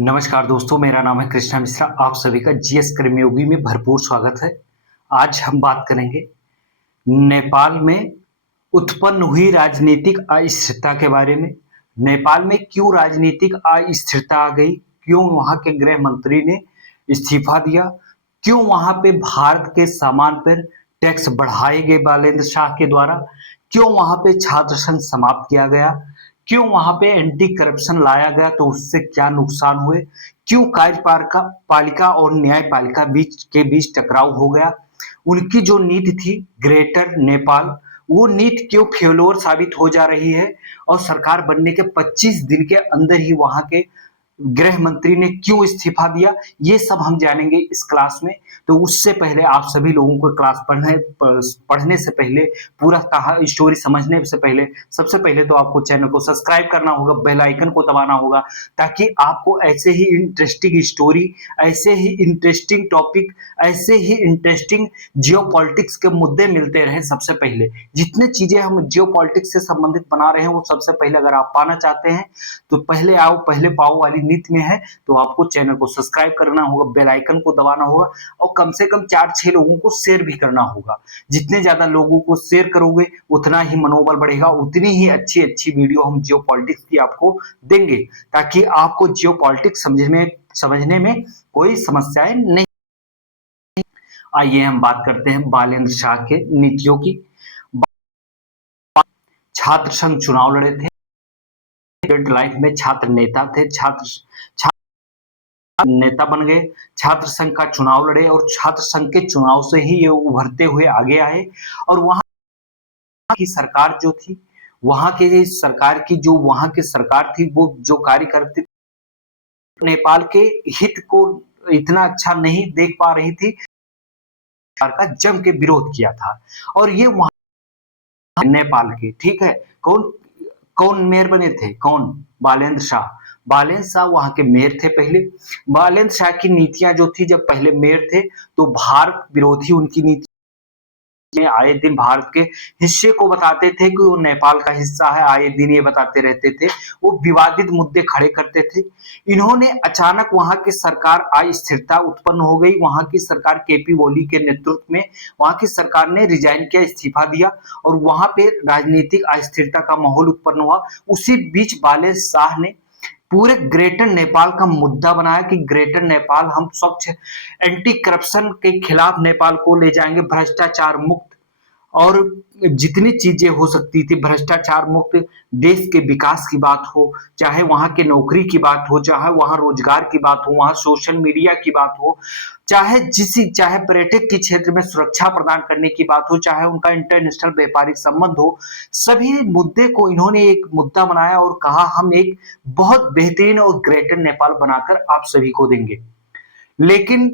नमस्कार दोस्तों, मेरा नाम है कृष्णा मिश्रा। आप सभी का जीएस कर्मयोगी में भरपूर स्वागत है। आज हम बात करेंगे नेपाल में उत्पन्न हुई राजनीतिक अस्थिरता के बारे में। नेपाल में क्यों राजनीतिक अस्थिरता आ गई, क्यों वहां के गृह मंत्री ने इस्तीफा दिया, क्यों वहां पे भारत के सामान पर टैक्स बढ़ाए गए बालेंद्र शाह के द्वारा, क्यों वहां पे छात्र संघ समाप्त किया गया, क्यों वहां पे एंटी करप्शन लाया गया तो उससे क्या नुकसान हुए, क्यों कार्यपालिका पालिका और न्यायपालिका बीच टकराव हो गया, उनकी जो नीति थी ग्रेटर नेपाल, वो नीति क्यों फेलोर साबित हो जा रही है और सरकार बनने के 25 दिन के अंदर ही वहां के गृह मंत्री ने क्यों इस्तीफा दिया, ये सब हम जानेंगे इस क्लास में। तो उससे पहले आप सभी लोगों को क्लास पढ़ने से पहले, पूरा कहा स्टोरी समझने से पहले, सबसे पहले तो आपको चैनल को सब्सक्राइब करना होगा, बेल आइकन को दबाना होगा, ताकि आपको ऐसे ही इंटरेस्टिंग स्टोरी, ऐसे ही इंटरेस्टिंग टॉपिक, ऐसे ही इंटरेस्टिंग जियोपॉलिटिक्स के मुद्दे मिलते रहे। सबसे पहले जितने चीजें हम जियोपॉलिटिक्स से संबंधित बना रहे हैं, वो सबसे पहले अगर आप पाना चाहते हैं तो पहले आओ पहले पाओ वाली नीति में है। तो आपको चैनल को सब्सक्राइब करना होगा, बेल आइकन को दबाना होगा और कम से कम 4-6 लोगों को शेयर भी करना होगा। जितने ज्यादा लोगों को शेयर करोगे उतना ही मनोबल बढ़ेगा, उतनी ही अच्छी अच्छी वीडियो हम जियोपॉलिटिक्स की आपको देंगे, ताकि आपको जियोपॉलिटिक्स समझने में कोई समस्याएं नहीं। आइए हम बात करते हैं बालेंद्र शाह के नीतियों की। छात्र संघ चुनाव लड़े थे, लाइफ में छात्र नेता थे, छात्र नेता बन गए, छात्र संघ का चुनाव लड़े और छात्र संघ के चुनाव से ही ये उभरते हुए आगे आए। और वहां की सरकार जो थी, वहां की सरकार की जो वहां की सरकार थी, वो जो कार्य करती नेपाल के हित को इतना अच्छा नहीं देख पा रही थी, का जम के विरोध किया था। और ये वहां नेपाल के, ठीक है, कौन कौन मेयर बने थे, कौन? बालेंद्र शाह। बालेंद्र शाह वहां के मेयर थे पहले। बालेंद्र शाह की नीतियां जो थी, जब पहले मेयर थे तो भारत विरोधी उनकी नीति में आए दिन भारत के हिस्से को बताते थे कि वो नेपाल का हिस्सा है, आए दिन ये बताते रहते थे, वो विवादित मुद्दे खड़े करते थे। इन्होंने अचानक वहां की सरकार अस्थिरता उत्पन्न हो गई, वहां की सरकार केपी ओली के नेतृत्व में वहां की सरकार ने रिजाइन किया, इस्तीफा दिया और वहां पे राजनीतिक अस्थिरता का माहौल उत्पन्न हुआ। उसी बीच बालेंद्र शाह ने पूरे ग्रेटर नेपाल का मुद्दा बनाया कि ग्रेटर नेपाल हम स्वच्छ एंटी करप्शन के खिलाफ नेपाल को ले जाएंगे, भ्रष्टाचार मुक्त और जितनी चीजें हो सकती थी भ्रष्टाचार मुक्त, देश के विकास की बात हो, चाहे वहां के नौकरी की बात हो, चाहे वहां रोजगार की बात हो, वहां सोशल मीडिया की बात हो, चाहे पर्यटक के क्षेत्र में सुरक्षा प्रदान करने की बात हो, चाहे उनका इंटरनेशनल व्यापारिक संबंध हो, सभी मुद्दे को इन्होंने एक मुद्दा बनाया और कहा हम एक बहुत बेहतरीन और ग्रेटर नेपाल बनाकर आप सभी को देंगे। लेकिन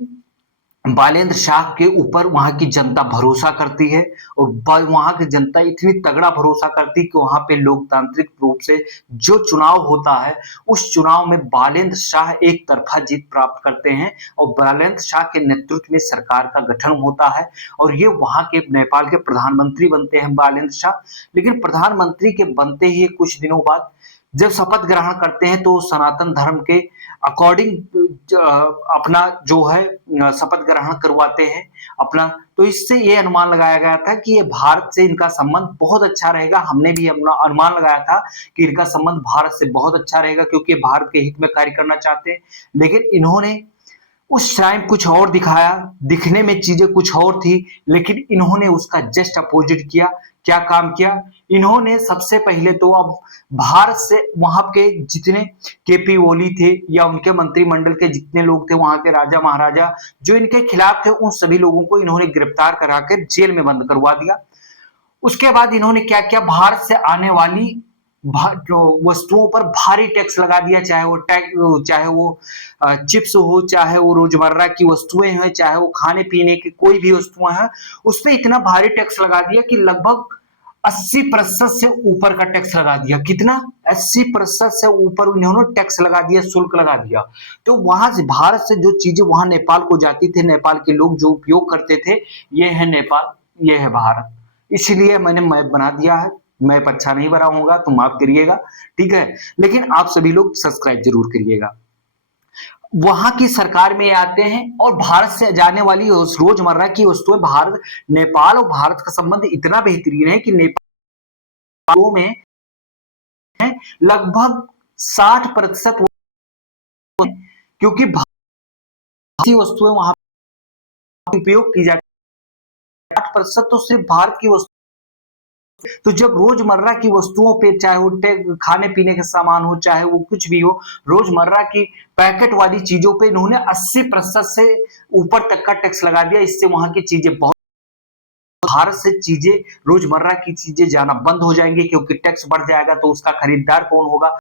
बालेंद्र शाह के ऊपर वहां की जनता भरोसा करती है और वहां की जनता इतनी तगड़ा भरोसा करती है कि वहां पे लोकतांत्रिक रूप से जो चुनाव होता है, उस चुनाव में बालेंद्र शाह एक तरफा जीत प्राप्त करते हैं और बालेंद्र शाह के नेतृत्व में सरकार का गठन होता है और ये वहां के नेपाल के प्रधानमंत्री बनते हैं बालेंद्र शाह। लेकिन प्रधानमंत्री के बनते ही कुछ दिनों बाद जब शपथ ग्रहण करते हैं तो सनातन धर्म के अकॉर्डिंग अपना जो है शपथ ग्रहण करवाते हैं अपना। तो इससे ये अनुमान लगाया गया था कि ये भारत से इनका संबंध बहुत अच्छा रहेगा। हमने भी अपना अनुमान लगाया था कि इनका संबंध भारत से बहुत अच्छा रहेगा, क्योंकि भारत के हित में कार्य करना चाहते हैं। लेकिन इन्होंने उस टाइम कुछ और दिखाया, दिखने में चीजें कुछ और थी, लेकिन इन्होंने उसका जस्ट अपोजिट किया। क्या काम किया इन्होंने? सबसे पहले तो अब भारत से वहां के जितने केपी ओली थे या उनके मंत्रिमंडल के जितने लोग थे, वहां के राजा महाराजा जो इनके खिलाफ थे, उन सभी लोगों को इन्होंने गिरफ्तार करा कर जेल में बंद करवा दिया। उसके बाद इन्होंने क्या किया, भारत से आने वाली जो वस्तुओं पर भारी टैक्स लगा दिया, चाहे वो चिप्स हो, चाहे वो रोजमर्रा की वस्तुएं हैं, चाहे वो खाने पीने की कोई भी वस्तुएं हैं, उस पर इतना भारी टैक्स लगा दिया कि लगभग 80% से ऊपर का टैक्स लगा दिया। कितना? 80% से ऊपर उन्होंने टैक्स लगा दिया, शुल्क लगा दिया। तो वहां से भारत से जो चीजें वहां नेपाल को जाती थे, नेपाल के लोग जो उपयोग करते थे, ये है नेपाल, ये है भारत। इसलिए मैंने मैप बना दिया है। मैप अच्छा नहीं बना होगा तो माफ करिएगा, ठीक है, लेकिन आप सभी लोग सब्सक्राइब जरूर करिएगा। वहां की सरकार में आते हैं और भारत से जाने वाली रोजमर्रा की वस्तुएं, भारत नेपाल और भारत का संबंध इतना बेहतरीन है कि नेपाल में लगभग 60% क्योंकि भारतीय वस्तुएं वहां उपयोग की जाती है, 60% तो सिर्फ भारत की वस्तु। तो जब रोजमर्रा की वस्तुओं पे, चाहे वो खाने पीने का सामान हो, चाहे वो कुछ भी हो, रोजमर्रा की पैकेट वाली चीजों पे इन्होंने 80% से ऊपर तक का टैक्स लगा दिया। इससे वहां की चीजें बहुत, भारत से चीजें, रोजमर्रा की चीजें जाना बंद हो जाएंगी क्योंकि टैक्स बढ़ जाएगा तो उसका खरीदार कौन होगा।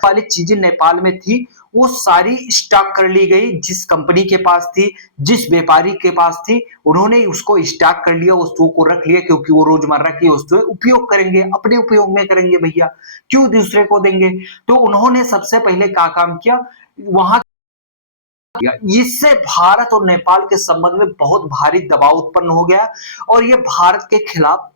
वाली चीजें नेपाल में थी वो सारी स्टॉक कर ली गई, जिस कंपनी के पास थी, जिस व्यापारी के पास थी, उन्होंने उसको स्टॉक कर लिया, वस्तुओं को रख लिया, क्योंकि वो रोजमर्रा की वस्तुएं उपयोग करेंगे, अपने उपयोग में करेंगे भैया, क्यों दूसरे को देंगे। तो उन्होंने सबसे पहले क्या काम किया, वहां किया। इससे भारत और नेपाल के संबंध में बहुत भारी दबाव उत्पन्न हो गया और ये भारत के खिलाफ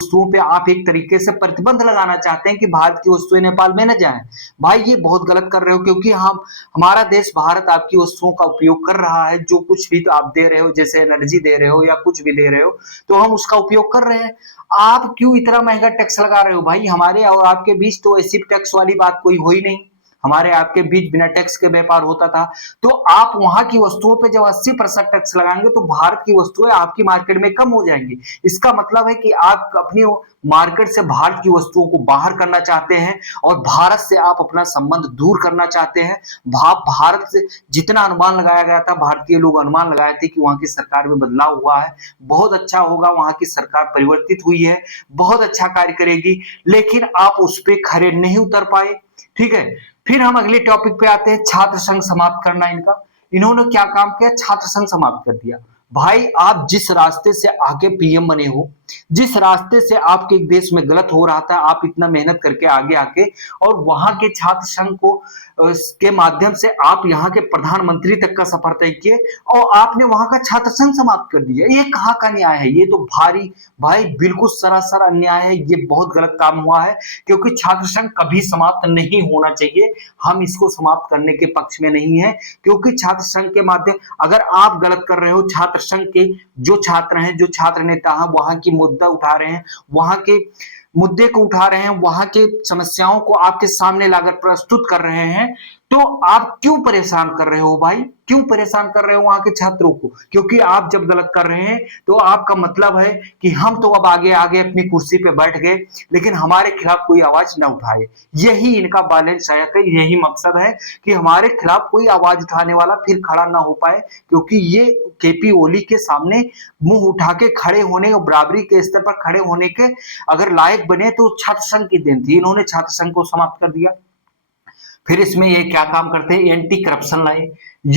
वस्तुओं पे आप एक तरीके से प्रतिबंध लगाना चाहते हैं कि भारत की वस्तुएं नेपाल में न जाएं। भाई ये बहुत गलत कर रहे हो, क्योंकि हम, हमारा देश भारत आपकी वस्तुओं का उपयोग कर रहा है, जो कुछ भी तो आप दे रहे हो, जैसे एनर्जी दे रहे हो या कुछ भी दे रहे हो, तो हम उसका उपयोग कर रहे हैं। आप क्यों इतना महंगा टैक्स लगा रहे हो भाई। हमारे और आपके बीच तो ऐसी टैक्स वाली बात कोई हुई नहीं, हमारे आपके बीच बिना टैक्स के व्यापार होता था। तो आप वहां की वस्तुओं पे जब 80% टैक्स लगाएंगे तो भारत की वस्तुएं आपकी मार्केट में कम हो जाएंगी। इसका मतलब है कि आप अपनी मार्केट से भारत की वस्तुओं को बाहर करना चाहते हैं और भारत से आप अपना संबंध दूर करना चाहते हैं। भारत से जितना अनुमान लगाया गया था, भारतीय लोग अनुमान लगाए थे कि वहां की सरकार में बदलाव हुआ है, बहुत अच्छा होगा, वहां की सरकार परिवर्तित हुई है, बहुत अच्छा कार्य करेगी, लेकिन आप उस पर खरे नहीं उतर पाए। ठीक है, फिर हम अगले टॉपिक पे आते हैं, छात्र संघ समाप्त करना इनका। इन्होंने क्या काम किया, छात्र संघ समाप्त कर दिया। भाई आप जिस रास्ते से आगे पीएम बने हो, जिस रास्ते से आपके देश में गलत हो रहा था, आप इतना मेहनत करके आगे आके और वहां के छात्र संघ को के माध्यम से आप यहाँ के प्रधानमंत्री तक का सफर तय किए और आपने वहां का छात्र संघ समाप्त कर दिया। ये कहाँ का न्याय है, ये तो भाई बिल्कुल सरासर अन्याय है, ये बहुत गलत काम हुआ है, क्योंकि छात्र संघ कभी समाप्त नहीं होना चाहिए। हम इसको समाप्त करने के पक्ष में नहीं है, क्योंकि छात्र संघ के माध्यम, अगर आप गलत कर रहे हो, छात्र संघ के जो छात्र हैं, जो छात्र नेता हैं, वहां की मुद्दा उठा रहे हैं, वहां के मुद्दे को उठा रहे हैं, वहां के समस्याओं को आपके सामने लाकर प्रस्तुत कर रहे हैं, तो आप क्यों परेशान कर रहे हो भाई, क्यों परेशान कर रहे हो वहां के छात्रों को। क्योंकि आप जब गलत कर रहे हैं तो आपका मतलब है कि हम तो अब आगे आगे अपनी कुर्सी पे बैठ गए, लेकिन हमारे खिलाफ कोई आवाज ना उठाए। यही इनका बैलेंस है, यही मकसद है कि हमारे खिलाफ कोई आवाज उठाने वाला फिर खड़ा ना हो पाए, क्योंकि ये केपी ओली के सामने मुंह उठा के खड़े होने और बराबरी के स्तर पर खड़े होने के अगर लायक बने तो छात्र संघ की देन थी। इन्होंने छात्र संघ को समाप्त कर दिया। फिर इसमें ये क्या काम करते हैं, एंटी करप्शन लाए।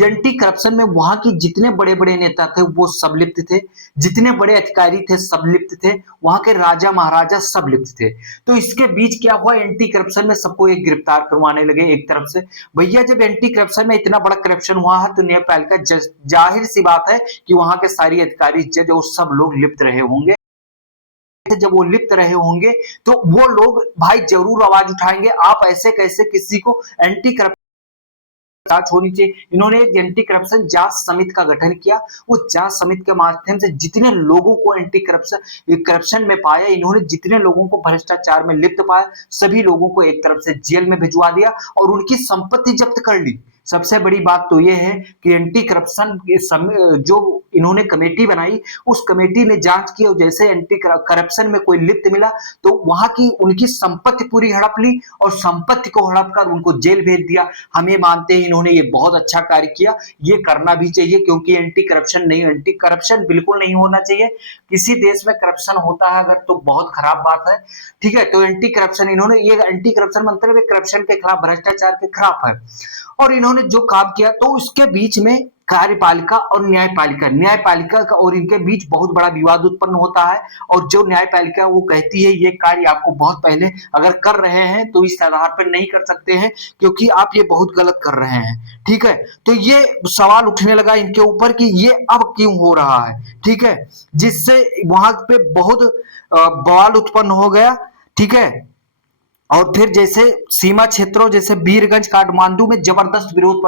एंटी करप्शन में वहां की जितने बड़े बड़े नेता थे वो सब लिप्त थे, जितने बड़े अधिकारी थे सब लिप्त थे, वहां के राजा महाराजा सब लिप्त थे। तो इसके बीच क्या हुआ, एंटी करप्शन में सबको एक गिरफ्तार करवाने लगे एक तरफ से। भैया जब एंटी करप्शन में इतना बड़ा करप्शन हुआ है तो न्यायपालिका, जाहिर सी बात है कि वहां के सारी अधिकारी, जज और सब लोग लिप्त रहे होंगे। जब वो लिप्त रहे होंगे तो वो लोग भाई जरूर आवाज उठाएंगे। आप ऐसे कैसे किसी को, एंटी करप्शन जांच होनी चाहिए। इन्होंने एक एंटी करप्शन जांच समिति का गठन किया, वो जांच समिति के माध्यम से जितने लोगों को एंटी करप्शन में पाया, इन्होंने जितने लोगों को भ्रष्टाचार में लिप्त पाया, सभी लोगों को एक तरफ से जेल में भिजवा दिया और उनकी संपत्ति जब्त कर ली। सबसे बड़ी बात तो यह है कि एंटी करप्शन के जो इन्होंने कमेटी बनाई, उस कमेटी ने जांच की और जैसे एंटी करप्शन में कोई लिप्त मिला तो वहां की उनकी संपत्ति पूरी हड़प ली और संपत्ति को हड़प कर उनको जेल भेज दिया। हम ये मानते हैं इन्होंने ये बहुत अच्छा कार्य किया, ये करना भी चाहिए, क्योंकि एंटी करप्शन बिल्कुल नहीं होना चाहिए। किसी देश में करप्शन होता है अगर तो बहुत खराब बात है। ठीक है, तो एंटी करप्शन, इन्होंने ये एंटी करप्शन मंत्र में करप्शन के खिलाफ, भ्रष्टाचार के खिलाफ है और इन्होंने जो काम किया, तो उसके बीच में कार्यपालिका और न्यायपालिका का और इनके बीच बहुत बड़ा विवाद उत्पन्न होता है। और जो न्यायपालिका वो कहती है ये कार्य आपको बहुत पहले अगर कर रहे हैं तो इस आधार पर नहीं कर सकते हैं, क्योंकि आप ये बहुत गलत कर रहे हैं। ठीक है, तो ये सवाल उठने लगा इनके ऊपर कि ये अब क्यों हो रहा है। ठीक है, जिससे वहां पे बहुत बवाल उत्पन्न हो गया। ठीक है, और फिर जैसे सीमा क्षेत्रों जैसे वीरगंज काठमांडू में जबरदस्त विरोध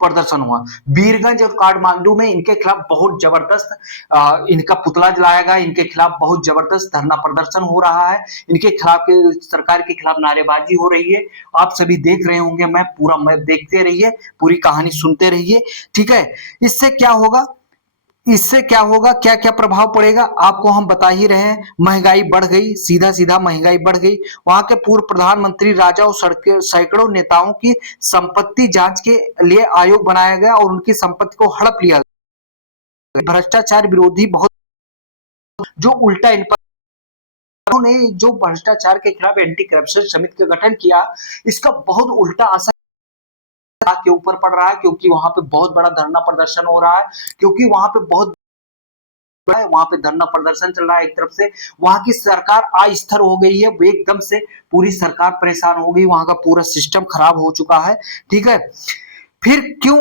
प्रदर्शन हुआ। वीरगंज और काठमांडू में इनके खिलाफ बहुत जबरदस्त इनका पुतला जलाया गया, इनके खिलाफ बहुत जबरदस्त धरना प्रदर्शन हो रहा है, इनके खिलाफ सरकार के खिलाफ नारेबाजी हो रही है। आप सभी देख रहे होंगे, मैं पूरा मैप देखते रहिए, पूरी कहानी सुनते रहिए, ठीक है। इससे क्या होगा, इससे क्या होगा, क्या क्या प्रभाव पड़ेगा आपको हम बता ही रहे हैं। महंगाई बढ़ गई, सीधा सीधा महंगाई बढ़ गई। वहां के पूर्व प्रधानमंत्री राजा और सैकड़ों नेताओं की संपत्ति जांच के लिए आयोग बनाया गया और उनकी संपत्ति को हड़प लिया गया। भ्रष्टाचार विरोधी बहुत जो उल्टा इन पर ने जो भ्रष्टाचार के खिलाफ एंटी करप्शन समिति का गठन किया, इसका बहुत उल्टा असर के ऊपर पड़ रहा है, क्योंकि वहां पे बहुत बड़ा धरना प्रदर्शन हो रहा है, क्योंकि वहां पे बहुत वहां पे धरना प्रदर्शन चल रहा है। एक तरफ से वहां की सरकार अस्थिर हो गई है, एकदम से पूरी सरकार परेशान हो गई, वहां का पूरा सिस्टम खराब हो चुका है, ठीक है। फिर क्यों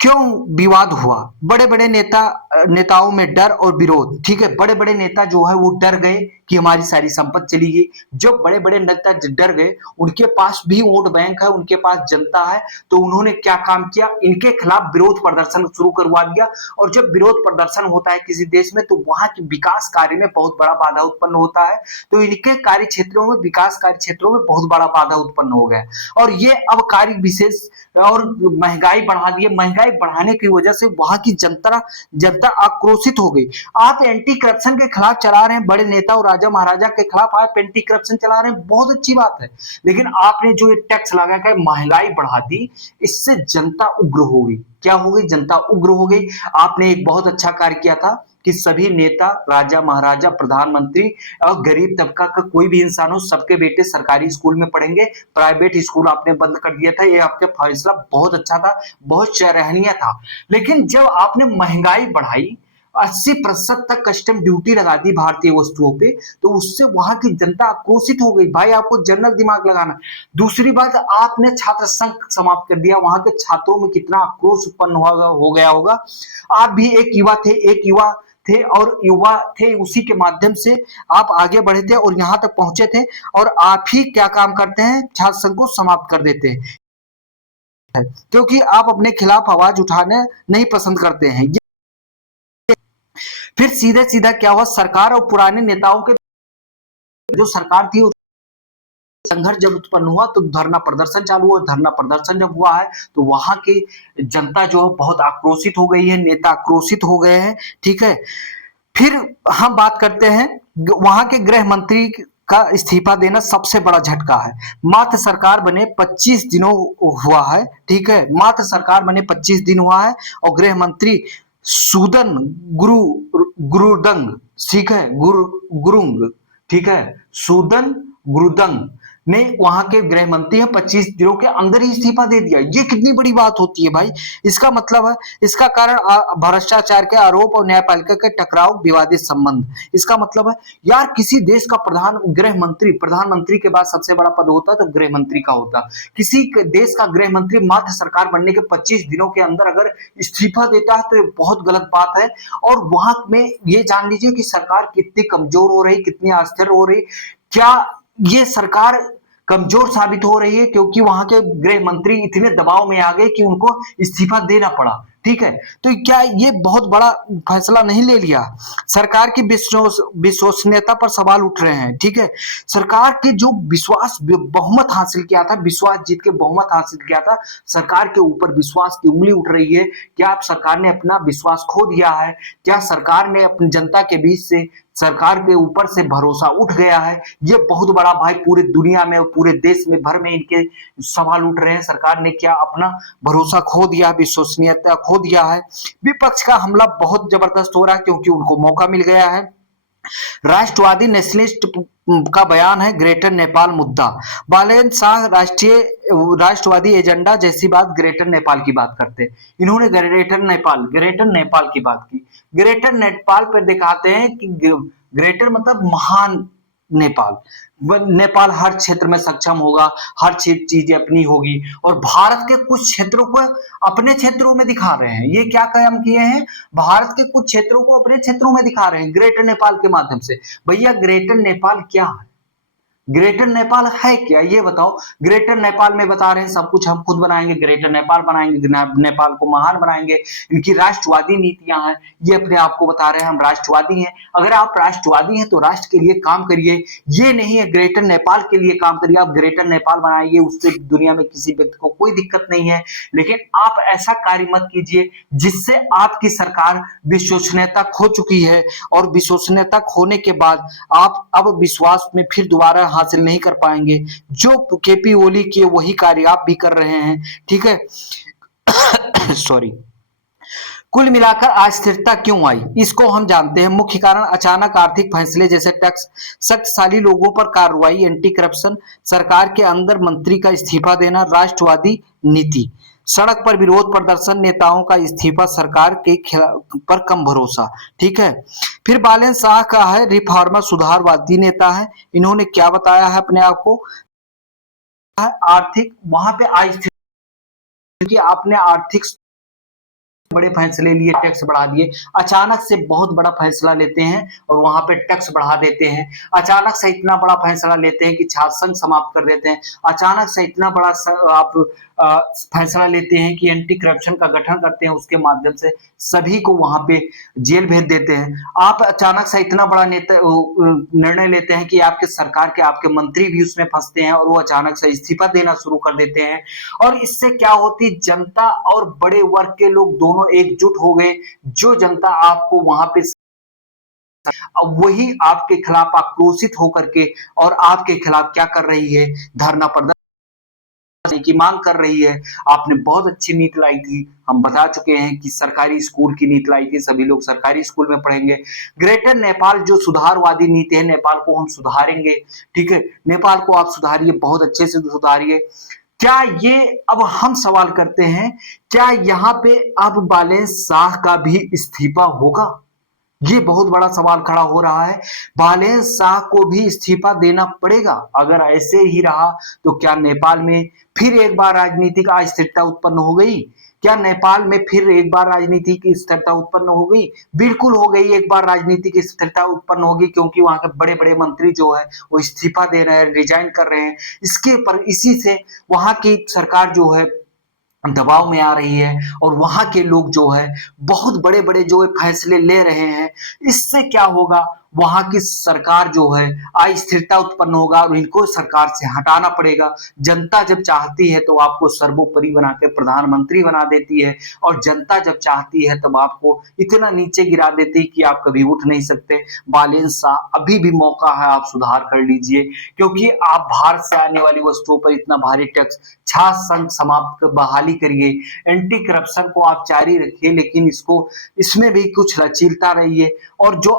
क्यों विवाद हुआ, बड़े बड़े नेताओं में डर और विरोध, ठीक है। बड़े बड़े नेता जो है वो डर गए कि हमारी सारी संपत्ति चली गई। जब बड़े बड़े नेता डर गए, उनके पास भी वोट बैंक है, उनके पास जनता है, तो उन्होंने क्या काम किया, इनके खिलाफ विरोध प्रदर्शन शुरू करवा दिया। और जब विरोध प्रदर्शन होता है किसी देश में, तो वहां के विकास कार्य में बहुत बड़ा बाधा उत्पन्न होता है। तो इनके कार्य क्षेत्रों में, विकास कार्य क्षेत्रों में बहुत बड़ा बाधा उत्पन्न हो गया और ये अब कार्य विशेष और महंगाई बढ़ा दी। महंगाई बढ़ाने की वजह से वहां की जनता आक्रोशित हो गई। आप एंटी करप्शन के खिलाफ चला रहे हैं, बड़े नेता और राजा महाराजा के खिलाफ आप एंटी करप्शन चला रहे हैं, बहुत अच्छी बात है, लेकिन आपने जो टैक्स लगा कर महंगाई बढ़ा दी, इससे जनता उग्र हो गई। क्या हो गई, जनता उग्र हो गई। आपने एक बहुत अच्छा कार्य किया था कि सभी नेता, राजा महाराजा, प्रधानमंत्री और गरीब तबका का कोई भी इंसान हो, सबके बेटे सरकारी स्कूल में पढ़ेंगे, प्राइवेट स्कूल आपने बंद कर दिया था। ये आपका फैसला बहुत अच्छा था, बहुत सराहनीय था। लेकिन जब आपने महंगाई बढ़ाई, 80% तक कस्टम ड्यूटी लगा दी भारतीय वस्तुओं पे, तो उससे वहां की जनता आक्रोशित हो गई। भाई आपको जनरल दिमाग लगाना। दूसरी बात, आपने छात्र संघ समाप्त कर दिया, वहां के छात्रों में कितना आक्रोश उत्पन्न हो गया होगा। आप भी एक युवा थे, एक युवा थे और युवा थे, उसी के माध्यम से आप आगे बढ़े थे और यहां तक पहुंचे थे। और आप ही क्या काम करते हैं, छात्र संघ को समाप्त कर देते हैं, क्योंकि आप अपने खिलाफ आवाज उठाने नहीं पसंद करते हैं। फिर सीधे सीधा क्या हुआ, सरकार और पुराने नेताओं के जो सरकार थी, संघर्ष जब उत्पन्न हुआ तो धरना प्रदर्शन चालू हुआ। धरना प्रदर्शन जब हुआ है तो वहां की जनता जो बहुत आक्रोशित हो गई है, नेता आक्रोशित हो गए हैं, ठीक है। फिर हम बात करते हैं, वहां के गृह मंत्री का इस्तीफा देना सबसे बड़ा झटका है। मात्र सरकार बने 25 दिनों हुआ है, ठीक है, मात्र सरकार बने 25 दिन हुआ है और गृह मंत्री सूदन गुरुदंग, ठीक है, गुरुंग, ठीक है, सूदन गुरुदंग ने वहां के गृह मंत्री है 25 दिनों के अंदर ही इस्तीफा दे दिया। ये कितनी बड़ी बात होती है भाई। इसका मतलब है, इसका कारण भ्रष्टाचार के आरोप और न्यायपालिका के टकराव, विवादित संबंध। इसका मतलब है यार, किसी देश का प्रधानमंत्री के बाद सबसे बड़ा पद होता है तो गृह मंत्री का होता। किसी देश का गृह मंत्री मात्र सरकार बनने के 25 दिनों के अंदर अगर इस्तीफा देता है तो ये बहुत गलत बात है। और वहां में ये जान लीजिए कि सरकार कितनी कमजोर हो रही, कितनी अस्थिर हो रही। क्या ये सरकार कमजोर साबित हो रही है क्योंकि वहां के गृह मंत्री इतने दबाव में आ गए कि उनको इस्तीफा देना पड़ा, ठीक है। तो क्या ये बहुत बड़ा फैसला नहीं ले लिया? सरकार की विश्वसनीयता पर सवाल उठ रहे हैं, ठीक है। सरकार के जो बहुमत हासिल किया था, विश्वास जीत के बहुमत हासिल किया था, सरकार के ऊपर विश्वास की उंगली उठ रही है। क्या आप सरकार ने अपना विश्वास खो दिया है? क्या सरकार ने अपनी जनता के बीच से, सरकार के ऊपर से भरोसा उठ गया है? ये बहुत बड़ा भाई पूरी दुनिया में और पूरे देश में भर में इनके सवाल उठ रहे हैं। सरकार ने क्या अपना भरोसा खो दिया, विश्वसनीयता खो दिया है? विपक्ष का हमला बहुत जबरदस्त हो रहा है क्योंकि उनको मौका मिल गया है। राष्ट्रवादी नेशनलिस्ट का बयान है, ग्रेटर नेपाल मुद्दा। बालेन शाह राष्ट्रवादी एजेंडा जैसी बात, ग्रेटर नेपाल की बात करते हैं। इन्होंने ग्रेटर नेपाल की बात की। ग्रेटर नेपाल पर दिखाते हैं कि ग्रेटर मतलब महान नेपाल। नेपाल हर क्षेत्र में सक्षम होगा, हर चीजें अपनी होगी, और भारत के कुछ क्षेत्रों को अपने क्षेत्रों में दिखा रहे हैं। ये क्या काम किए हैं? भारत के कुछ क्षेत्रों को अपने क्षेत्रों में दिखा रहे हैं ग्रेटर नेपाल के माध्यम से। भैया ग्रेटर नेपाल क्या है? ग्रेटर नेपाल है क्या ये बताओ। ग्रेटर नेपाल में बता रहे हैं सब कुछ हम खुद बनाएंगे, ग्रेटर नेपाल बनाएंगे, नेपाल को महान बनाएंगे, इनकी राष्ट्रवादी नीतियां हैं, ये अपने आप को बता रहे हैं हम राष्ट्रवादी हैं। अगर आप राष्ट्रवादी हैं तो राष्ट्र के लिए काम करिए, ये नहीं है ग्रेटर नेपाल के लिए काम करिए। आप ग्रेटर नेपाल बनाइए, उससे दुनिया में किसी व्यक्ति को कोई दिक्कत नहीं है, लेकिन आप ऐसा कार्य मत कीजिए जिससे आपकी सरकार विश्वसनीयता खो चुकी है, और विश्वसनीयता खोने के बाद आप अब विश्वास में फिर दोबारा हासिल नहीं कर पाएंगे। जो केपी ओली के वही कार्य आप भी कर रहे हैं, ठीक है। सॉरी। कुल मिलाकर अस्थिरता क्यों आई, इसको हम जानते हैं। मुख्य कारण अचानक आर्थिक फैसले जैसे टैक्स, शक्तिशाली लोगों पर कार्रवाई, एंटी करप्शन, सरकार के अंदर मंत्री का इस्तीफा देना, राष्ट्रवादी नीति, सड़क पर विरोध प्रदर्शन, नेताओं का इस्तीफा, सरकार के पर कम भरोसा, ठीक है। फिर बालेन शाह का है रिफॉर्मर, सुधारवादी नेता है। इन्होंने क्या बताया है अपने आप को, आर्थिक वहां पे क्योंकि आपने आर्थिक बड़े फैसले लिए, टैक्स बढ़ा दिए, अचानक से बहुत बड़ा फैसला लेते हैं और वहां पे टैक्स बढ़ा देते हैं। अचानक से इतना बड़ा फैसला लेते हैं कि छात्र संघ समाप्त कर देते हैं। अचानक से इतना बड़ा आप फैसला लेते हैं कि एंटी करप्शन का गठन करते हैं, उसके माध्यम से सभी को वहां पे जेल भेज देते हैं। आप अचानक से इतना बड़ा निर्णय लेते हैं कि आपके सरकार के आपके मंत्री भी उसमें फंसते हैं और वो अचानक से इस्तीफा देना शुरू कर देते हैं। और इससे क्या होती, जनता और बड़े वर्ग के लोग दोनों एकजुट हो गए। जो जनता आपको वहां पे अब वही आपके खिलाफ आक्रोशित होकर के और आपके खिलाफ क्या कर रही है, धरना प्रदर्शन की मांग कर रही है। आपने बहुत अच्छी नीति लाई थी, हम बता चुके हैं कि सरकारी स्कूल की नीति लाई थी, सभी लोग सरकारी स्कूल में पढ़ेंगे। ग्रेटर नेपाल जो सुधारवादी नीति है, नेपाल को हम सुधारेंगे, ठीक है। नेपाल को आप सुधारिए, बहुत अच्छे से सुधारिए। क्या ये, अब हम सवाल करते हैं, क्या यहाँ पे अब बालेन शाह का भी इस्तीफा होगा? ये बहुत बड़ा सवाल खड़ा हो रहा है। बालेन शाह को भी इस्तीफा देना पड़ेगा। अगर ऐसे ही रहा तो क्या नेपाल में फिर एक बार राजनीतिक अस्थिरता उत्पन्न हो गई? क्या नेपाल में फिर एक बार राजनीतिक स्थिरता उत्पन्न हो गई? बिल्कुल हो गई, एक बार राजनीतिक स्थिरता उत्पन्न होगी, क्योंकि वहां के बड़े बड़े मंत्री जो है वो इस्तीफा दे रहे हैं, रिजाइन कर रहे हैं। इसके पर इसी से वहां की सरकार जो है दबाव में आ रही है और वहां के लोग जो है बहुत बड़े बड़े जो फैसले ले रहे हैं। इससे क्या होगा, वहां की सरकार जो है अस्थिरता उत्पन्न होगा और इनको सरकार से हटाना पड़ेगा। जनता जब चाहती है तो आपको सर्वोपरि बनाकर प्रधानमंत्री बना देती है, और जनता जब चाहती है तब आपको इतना नीचे गिरा देती है कि आप कभी उठ नहीं सकते। बालेन शाह अभी भी मौका है, आप सुधार कर लीजिए, क्योंकि आप भारत से आने वाली वस्तुओं पर इतना भारी टैक्स, छात्र संघ समाप्त बहाली करिए, एंटी करप्शन को आप जारी रखिए, लेकिन इसमें भी कुछ लचीलता रहिए। और जो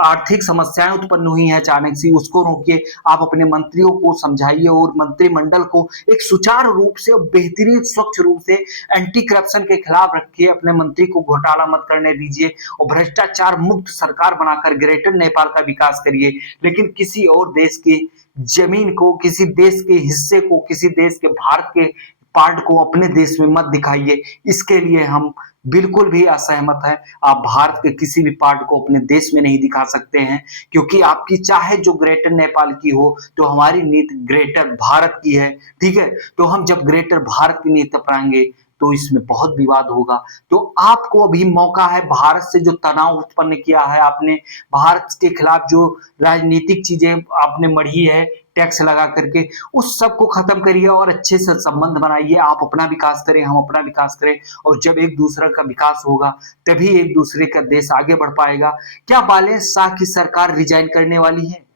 आर्थिक समस्याएं उत्पन्न हुई हैं अचानक से, उसको रोकिए। आप अपने मंत्रियों को समझाइए और मंत्रिमंडल को एक सुचारू रूप से और बेहतरीन स्वच्छ रूप से एंटी करप्शन के खिलाफ रखिए। अपने मंत्री को घोटाला मत करने दीजिए और भ्रष्टाचार मुक्त सरकार बनाकर ग्रेटर नेपाल का विकास करिए। लेकिन किसी और देश की जमीन को, किसी देश के हिस्से को, किसी देश के भारत के पार्ट को अपने देश में मत दिखाइए। इसके लिए हम बिल्कुल भी असहमत है। आप भारत के किसी भी पार्ट को अपने देश में नहीं दिखा सकते हैं, क्योंकि आपकी चाहे जो ग्रेटर नेपाल की हो, तो हमारी नीति ग्रेटर भारत की है, ठीक है। तो हम जब ग्रेटर भारत की नीति अपनाएंगे तो इसमें बहुत विवाद होगा। तो आपको अभी मौका है, भारत से जो तनाव उत्पन्न किया है आपने, भारत के खिलाफ जो राजनीतिक चीजें आपने मढ़ी है टैक्स लगा करके, उस सब को खत्म करिए और अच्छे से संबंध बनाइए। आप अपना विकास करें, हम अपना विकास करें, और जब एक दूसरे का विकास होगा तभी एक दूसरे का देश आगे बढ़ पाएगा। क्या बालेन शाह की सरकार रिजाइन करने वाली है?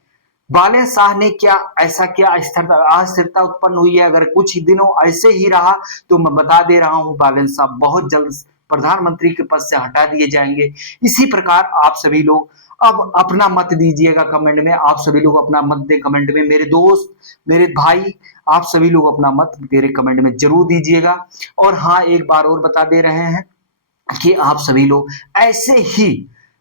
बालेन शाह ने क्या ऐसा क्या अस्थिरता उत्पन्न हुई है? अगर कुछ ही दिनों ऐसे ही रहा तो मैं बता दे रहा हूं, बालेन शाह बहुत जल्द प्रधानमंत्री के पद से हटा दिए जाएंगे। इसी प्रकार आप सभी लोग अब अपना मत दीजिएगा कमेंट में, आप सभी लोग अपना मत दे कमेंट में। मेरे दोस्त, मेरे भाई, आप सभी लोग अपना मत मेरे कमेंट में जरूर दीजिएगा। और हाँ, एक बार और बता दे रहे हैं कि आप सभी लोग ऐसे ही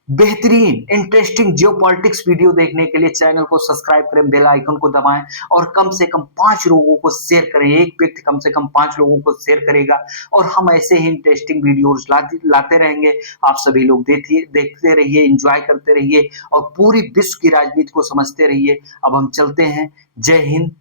बेहतरीन इंटरेस्टिंग जियोपॉलिटिक्स वीडियो देखने के लिए चैनल को सब्सक्राइब करें, बेल आइकन को दबाएं और कम से कम 5 लोगों को शेयर करें। एक व्यक्ति कम से कम 5 लोगों को शेयर करेगा और हम ऐसे ही इंटरेस्टिंग वीडियोस लाते रहेंगे। आप सभी लोग देखते रहिए, एंजॉय करते रहिए और पूरी विश्व की राजनीति को समझते रहिए। अब हम चलते हैं। जय हिंद,